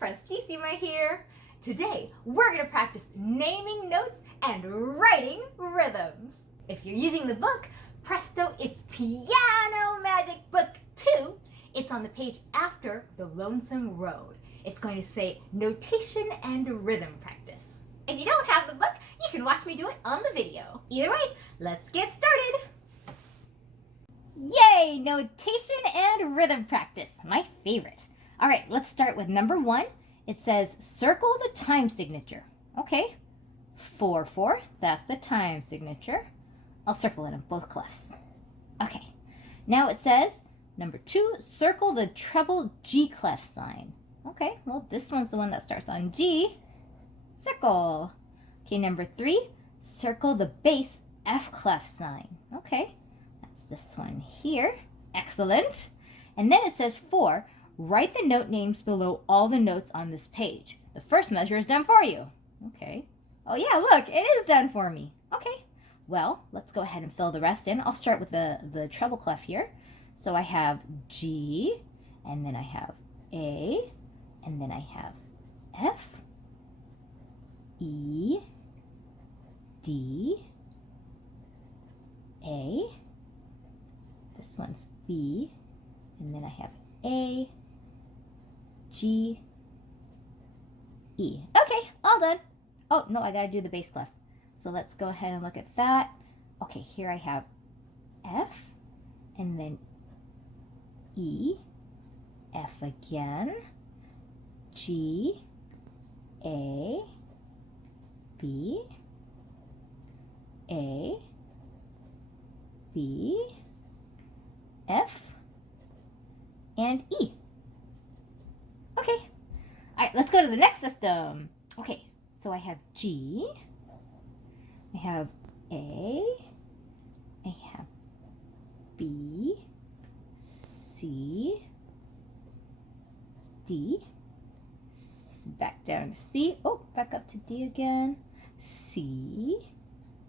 Prestissima here. Today, we're going to practice naming notes and writing rhythms. If you're using the book, Presto, it's Piano Magic Book 2. It's on the page after The Lonesome Road. It's going to say Notation and Rhythm Practice. If you don't have the book, you can watch me do it on the video. Either way, let's get started. Yay! Notation and rhythm practice, my favorite. All right, let's start with number 1. It says circle the time signature. Okay, 4/4, that's the time signature. I'll circle it in both clefs. Okay, now it says number 2, circle the treble G clef sign. Okay, well this one's the one that starts on G. Circle. Okay, number 3, circle the bass F clef sign. Okay, that's this one here. Excellent. And then it says 4, write the note names below all the notes on this page. The first measure is done for you. Okay. Oh yeah, look, it is done for me. Okay. Well, let's go ahead and fill the rest in. I'll start with the treble clef here. So I have G, and then I have A, and then I have F, E, D, A. This one's B, and then I have A, G, E. Okay, all done. Oh, no, I gotta do the bass clef. So let's go ahead and look at that. Okay, here I have F, and then E, F again, G, A, B, A, B, F, and E. Okay. All right, let's go to the next system. Okay, so I have G, I have A, I have B, C, D, back down to C, oh, back up to D again, C,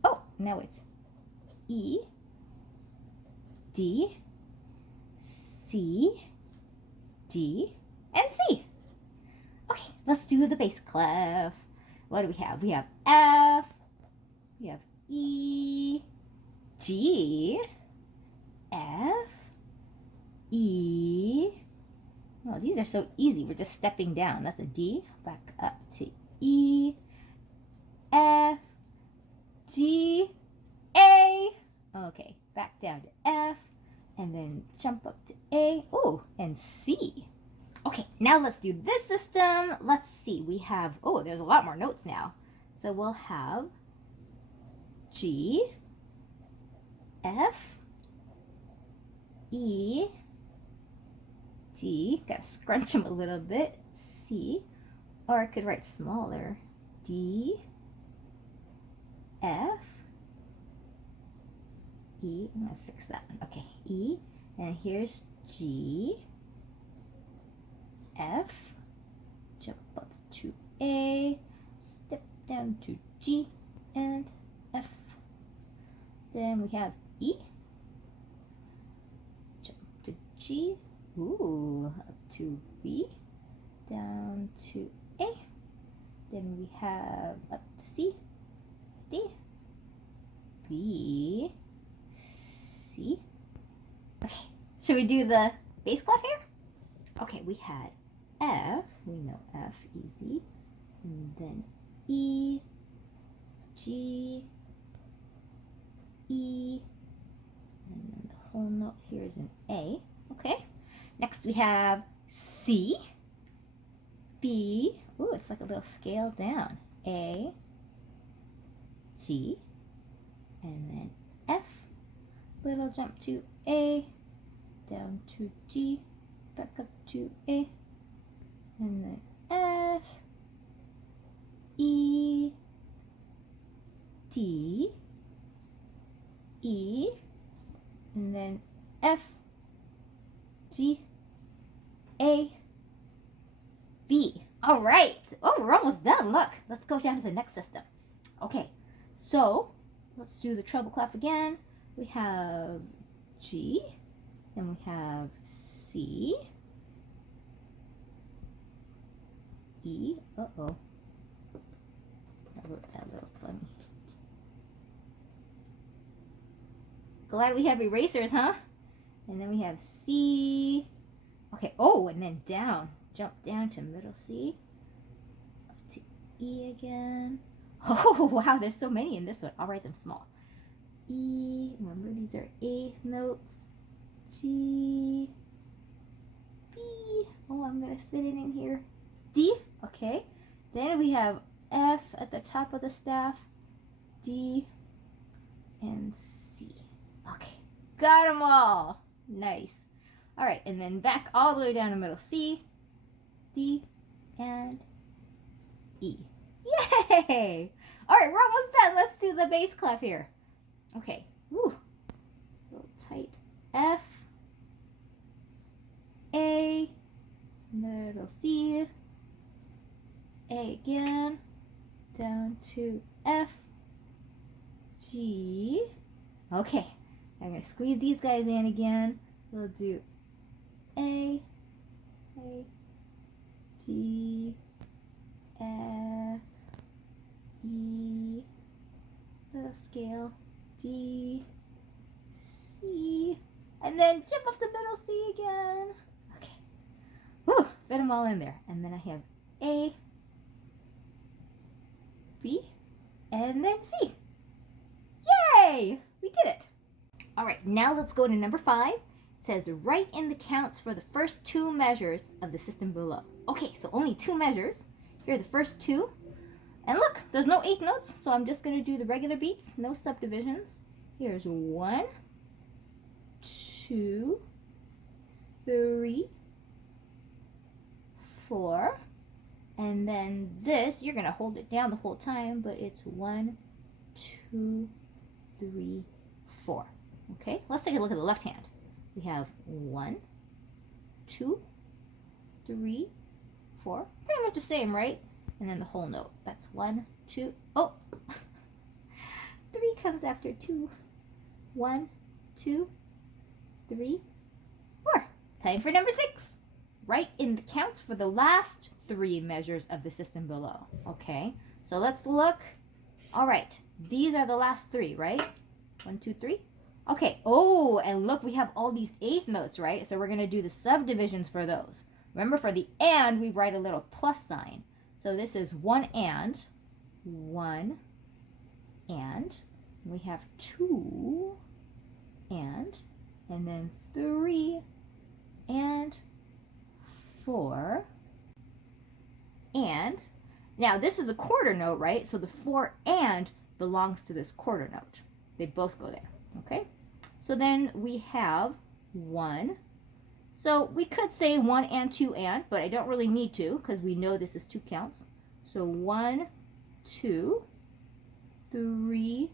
oh, now it's E, D, C, D, and C. Okay, let's do the bass clef. What do we have? We have F, we have E, G, F, E. Oh, these are so easy. We're just stepping down. That's a D. Back up to E, F, G, A. Okay, back down to F, and then jump up to A. Oh, and C. Okay, now let's do this system. Let's see. We have, oh, there's a lot more notes now. So we'll have G, F, E, D, gotta scrunch them a little bit, C, or I could write smaller, D, F, E, I'm gonna fix that one, okay, E, and here's G, F, jump up to A, step down to G, and F. Then we have E, jump to G, ooh, up to B, down to A. Then we have up to C, D, B, C. Okay, should we do the bass clef here? Okay, we had F, we know F, easy, and then E, G, E, and then the whole note here is an A. Okay, next we have C, B, ooh, it's like a little scale down, A, G, and then F, little jump to A, down to G, back up to A, and then F, E, D, E, and then F, G, A, B. All right. Oh, we're almost done. Look, let's go down to the next system. Okay, so let's do the treble clef again. We have G, then we have C, E. Uh-oh. I wrote that a little funny. Glad we have erasers, huh? And then we have C. Okay, oh, and then down. Jump down to middle C. Up to E again. Oh, wow, there's so many in this one. I'll write them small. E, remember these are eighth notes. G, B. Oh, I'm going to fit it in here. D, okay. Then we have F at the top of the staff. D, and C. Okay, got them all. Nice. All right, and then back all the way down to middle C, D, and E. Yay! All right, we're almost done. Let's do the bass clef here. Okay. Woo. A little tight. F, A, middle C, A again, down to F, G. Okay. I'm going to squeeze these guys in again. We'll do A, G, F, E, little scale, D, C, and then jump off the middle C again. Okay. Woo, fit them all in there. And then I have A, B, and then C. Yay! We did it. All right, now let's go to number 5. It says, write in the counts for the first 2 measures of the system below. Okay, so only 2 measures. Here are the first 2. And look, there's no 8th notes, so I'm just going to do the regular beats, no subdivisions. Here's 1, 2, 3, 4. And then this, you're going to hold it down the whole time, but it's 1, 2, 3, 4. Okay, let's take a look at the left hand. We have 1, 2, 3, 4. Pretty much the same, right? And then the whole note. That's 1, 2. Oh! 3 comes after 2. 1, 2, 3, 4. Time for number 6. Write in the counts for the last 3 measures of the system below. Okay, so let's look. All right, these are the last 3, right? 1, 2, 3. Okay, oh, and look, we have all these 8th notes, right? So we're going to do the subdivisions for those. Remember, for the and, we write a little plus sign. So this is 1 and, 1 and, we have 2 and then 3 and 4 and. Now this is a quarter note, right? So the 4 and belongs to this quarter note. They both go there, okay? So then we have 1. So we could say 1 and 2 and, but I don't really need to because we know this is 2 counts. So 1, 2, 3,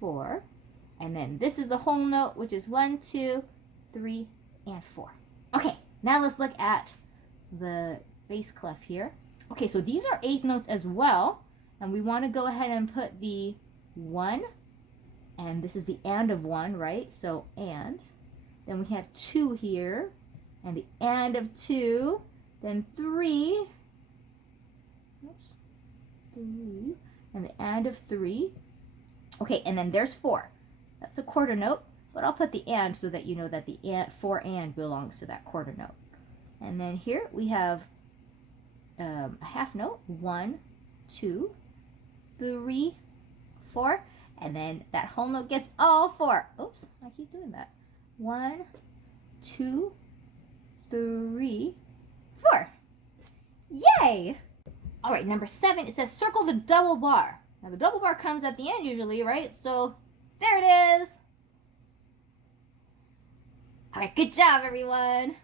4. And then this is the whole note, which is 1, 2, 3, and 4. Okay, now let's look at the bass clef here. Okay, so these are 8th notes as well. And we want to go ahead and put the 1, and this is the and of 1, right? So and. Then we have 2 here, and the and of 2, then 3, oops, 3, and the and of 3. Okay, and then there's 4. That's a quarter note, but I'll put the and so that you know that the and, 4 and belongs to that quarter note. And then here we have a half note, 1, 2, 3, 4, and then that whole note gets all 4. Oops, I keep doing that. 1, 2, 3, 4. Yay! All right, number 7, it says circle the double bar. Now the double bar comes at the end usually, right? So there it is. All right, good job, everyone.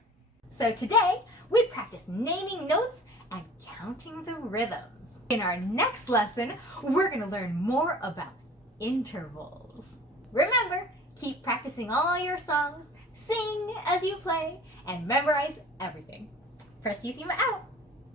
So today we practiced naming notes and counting the rhythms. In our next lesson, we're going to learn more about intervals. Remember, keep practicing all your songs, sing as you play, and memorize everything. Prestissima out!